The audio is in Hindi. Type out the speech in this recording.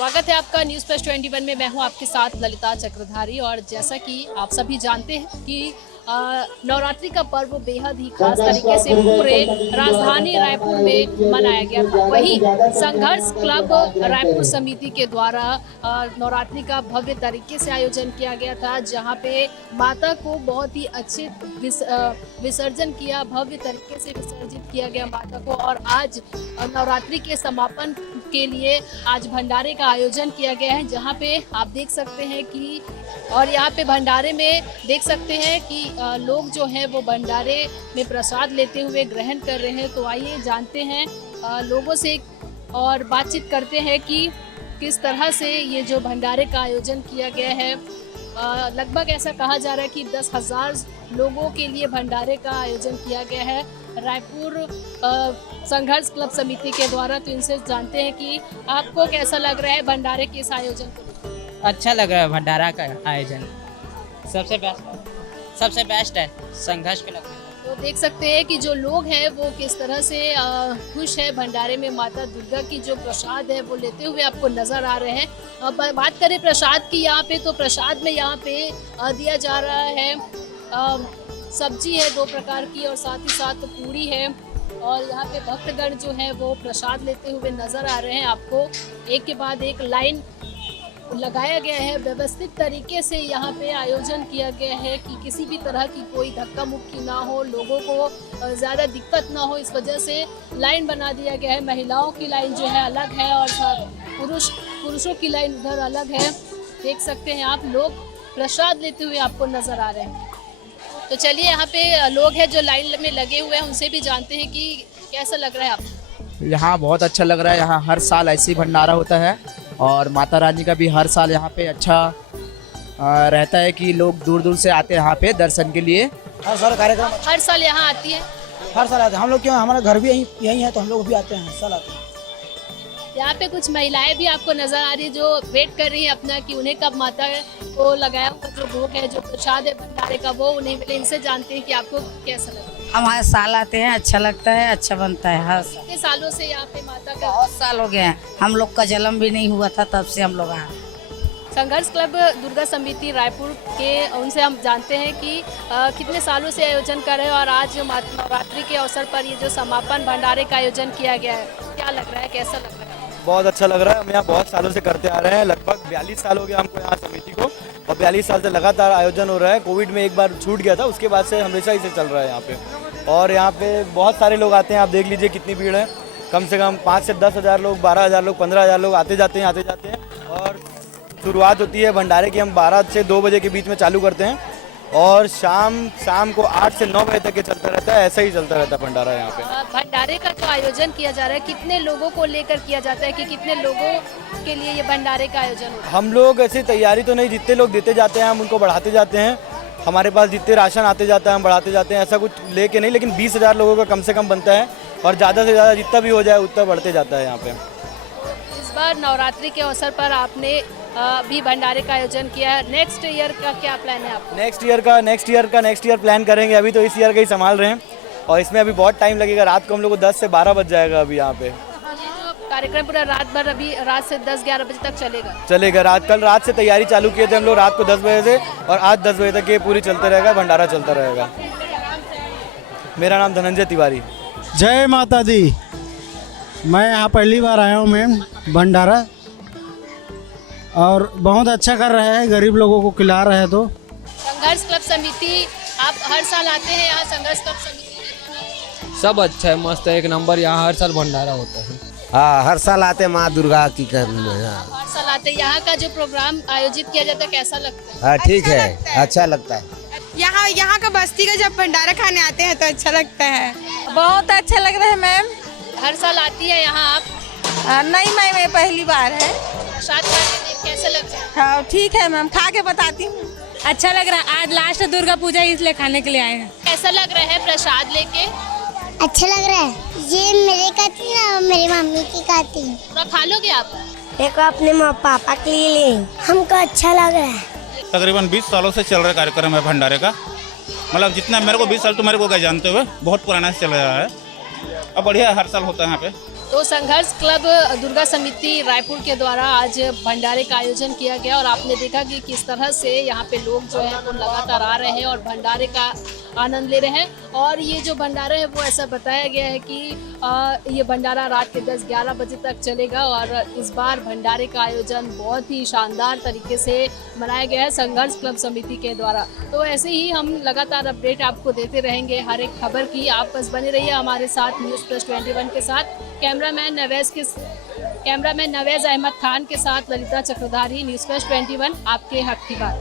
स्वागत है आपका न्यूज़ प्लस 21 में। मैं हूं आपके साथ ललिता चक्रधारी। और जैसा कि आप सभी जानते हैं कि नवरात्रि का पर्व बेहद ही खास तरीके से पूरे राजधानी रायपुर में मनाया गया था। वहीं संघर्ष क्लब रायपुर समिति के द्वारा नवरात्रि का भव्य तरीके से आयोजन किया गया था, जहां पे माता को बहुत ही अच्छे विसर्जन किया, भव्य तरीके से विसर्जित किया गया माता को। और आज नवरात्रि के समापन के लिए आज भंडारे का आयोजन किया गया है, जहां पे आप देख सकते हैं कि और यहाँ पे भंडारे में देख सकते हैं कि लोग जो हैं वो भंडारे में प्रसाद लेते हुए ग्रहण कर रहे हैं। तो आइए जानते हैं लोगों से और बातचीत करते हैं कि किस तरह से ये जो भंडारे का आयोजन किया गया है। लगभग ऐसा कहा जा रहा है कि 10,000 लोगों के लिए भंडारे का आयोजन किया गया है रायपुर संघर्ष क्लब समिति के द्वारा। तो इनसे जानते हैं कि आपको कैसा लग रहा है भंडारे के इस आयोजन को? अच्छा लग रहा है भंडारा का आयोजन, सबसे बेस्ट है संघर्ष क्लब। तो देख सकते हैं कि जो लोग हैं वो किस तरह से खुश है भंडारे में माता दुर्गा की जो प्रसाद है वो लेते हुए आपको नजर आ रहे हैं। अब बात करें प्रसाद की, यहाँ पे तो प्रसाद में यहाँ पे दिया जा रहा है सब्जी है 2 प्रकार की और साथ ही साथ पूरी है। और यहाँ पे भक्तगण जो है वो प्रसाद लेते हुए नजर आ रहे हैं। आपको एक के बाद एक लाइन लगाया गया है, व्यवस्थित तरीके से यहाँ पे आयोजन किया गया है कि किसी भी तरह की कोई धक्का मुक्की ना हो, लोगों को ज़्यादा दिक्कत ना हो, इस वजह से लाइन बना दिया गया है। महिलाओं की लाइन जो है अलग है और पुरुषों की लाइन उधर अलग है। देख सकते हैं आप, लोग प्रसाद लेते हुए आपको नज़र आ रहे हैं। तो चलिए यहाँ पे लोग हैं जो लाइन में लगे हुए हैं, उनसे भी जानते हैं कि कैसा लग रहा है आपको। यहाँ बहुत अच्छा लग रहा है। यहाँ हर साल ऐसी भंडारा होता है और माता रानी का भी हर साल यहाँ पे अच्छा रहता है कि लोग दूर दूर से आते हैं यहाँ पे दर्शन के लिए। हर साल कार्यक्रम हर साल यहाँ आती है? हर साल आते हैं हम लोग, क्यों हमारा घर भी यहीं है तो हम लोग भी आते हैं, हर साल आते हैं। यहाँ पे कुछ महिलाएं भी आपको नजर आ रही है जो वेट कर रही है अपना कि उन्हें कब माता को लगाया हुआ जो भोग है, जो प्रसाद है भंडारे का, वो उन्हें मिले। इनसे जानते हैं कि आपको कैसा लगता है। हमारे साल आते हैं, अच्छा लगता है, अच्छा बनता है हर साल। कितने सालों से यहाँ पे माता का? बहुत साल हो गए हैं, हम लोग का जन्म भी नहीं हुआ था तब से हम लोग आए। संघर्ष क्लब दुर्गा समिति रायपुर के उनसे हम जानते हैं कि कितने सालों से आयोजन कर रहे हैं और आज नवरात्रि के अवसर पर ये जो समापन भंडारे का आयोजन किया गया है, क्या लग रहा है, कैसा लग रहा है? बहुत अच्छा लग रहा है। हम यहाँ बहुत सालों से करते आ रहे हैं, लगभग 42 साल हो गया हमको यहाँ समिति को, और 42 साल से लगातार आयोजन हो रहा है। कोविड में एक बार छूट गया था, उसके बाद से हमेशा ही से चल रहा है यहाँ पे। और यहाँ पे बहुत सारे लोग आते हैं, आप देख लीजिए कितनी भीड़ है। कम से कम 5 से 10,000 लोग, 12,000 लोग, 15,000 लोग आते जाते हैं। और शुरुआत होती है भंडारे की, हम 12 से 2 बजे के बीच में चालू करते हैं और शाम को 8 से 9 बजे तक ये चलता रहता है। ऐसा ही चलता रहता है भंडारा यहाँ पे। भंडारे का जो आयोजन किया जा रहा है, कितने लोगों को लेकर किया जाता है कि कितने लोगों के लिए ये भंडारे का आयोजन होता है? हम लोग ऐसी तैयारी तो नहीं, जितने लोग देते जाते हैं हम उनको बढ़ाते जाते हैं। हमारे पास जितने राशन आते जाता है हम बढ़ाते जाते हैं, ऐसा कुछ लेके नहीं, लेकिन 20,000 लोगों का कम से कम बनता है और ज़्यादा से ज़्यादा जितना भी हो जाए उतना बढ़ते जाता है यहाँ पे। इस बार नवरात्रि के अवसर पर आपने भी भंडारे का आयोजन किया है। नेक्स्ट ईयर का क्या प्लान है आपका? नेक्स्ट ईयर प्लान करेंगे। अभी तो इस ईयर का ही संभाल रहे हैं और इसमें अभी बहुत टाइम लगेगा। रात को हम लोग को 10 से 12 बज जाएगा अभी यहाँ पे। ये जो कार्यक्रम पूरा रात भर, अभी रात से 10-11 बजे तक चलेगा? कल रात से तैयारी चालू किए थे हम लोग रात को 10 बजे से, और आज 10 बजे तक ये पूरी चलते रहेगा, भंडारा चलता रहेगा। मेरा नाम धनंजय तिवारी। जय माता दी। मैं यहाँ पहली बार आया हूँ मैम भंडारा, और बहुत अच्छा कर रहे हैं, गरीब लोगों को खिला रहे हैं। तो संघर्ष क्लब समिति, आप हर साल आते हैं यहाँ संघर्ष क्लब समिति? सब अच्छा है, मस्त है, एक नंबर। यहाँ हर साल भंडारा होता है। हाँ, हर साल आते हैं माँ दुर्गा की करने में। हर साल आते हैं। यहाँ का जो प्रोग्राम आयोजित किया जाता है कैसा लगता है? हाँ ठीक है, अच्छा लगता है। यहाँ का बस्ती का जब भंडारा खाने आते हैं तो अच्छा लगता है। बहुत अच्छा लग रहा है मैम। हर साल आती है यहाँ आप? नहीं मैम, ये पहली बार है। प्रसाद खाने कैसे लगता है? हाँ ठीक है मैम, खा के बताती हूँ। अच्छा लग रहा है, आज लास्ट दुर्गा पूजा इसलिए खाने के लिए आए हैं। कैसा लग रहा है प्रसाद लेके? अच्छा लग रहा है। ये मेरे खाती ना, मेरी मम्मी की खाती। पूरा खा लोगे आप? एक अपने पापा के लिए ले। हमको अच्छा लग रहा है। तकरीबन 20 सालों से चल रहा कार्यक्रम है भंडारे का। मतलब जितना मेरे को 20 साल तो मेरे को क्या जानते हुए बहुत पुराना से चल रहा है। अब बढ़िया हर साल होता है यहाँ पे। तो संघर्ष क्लब दुर्गा समिति रायपुर के द्वारा आज भंडारे का आयोजन किया गया और आपने देखा कि किस तरह से यहाँ पे लोग जो है वो लगातार आ रहे हैं और भंडारे का आनंद ले रहे हैं। और ये जो भंडारा है वो ऐसा बताया गया है कि ये भंडारा रात के 10-11 बजे तक चलेगा और इस बार भंडारे का आयोजन बहुत ही शानदार तरीके से मनाया गया है संघर्ष क्लब समिति के द्वारा। तो ऐसे ही हम लगातार अपडेट आपको देते रहेंगे हर एक खबर की। आप बस बने रहिए हमारे साथ न्यूज़ प्लस 21 के साथ। कैमरामैन नवेज अहमद खान के साथ ललिता चक्रधारी, न्यूज़ प्लस 21 आपके हक की बात।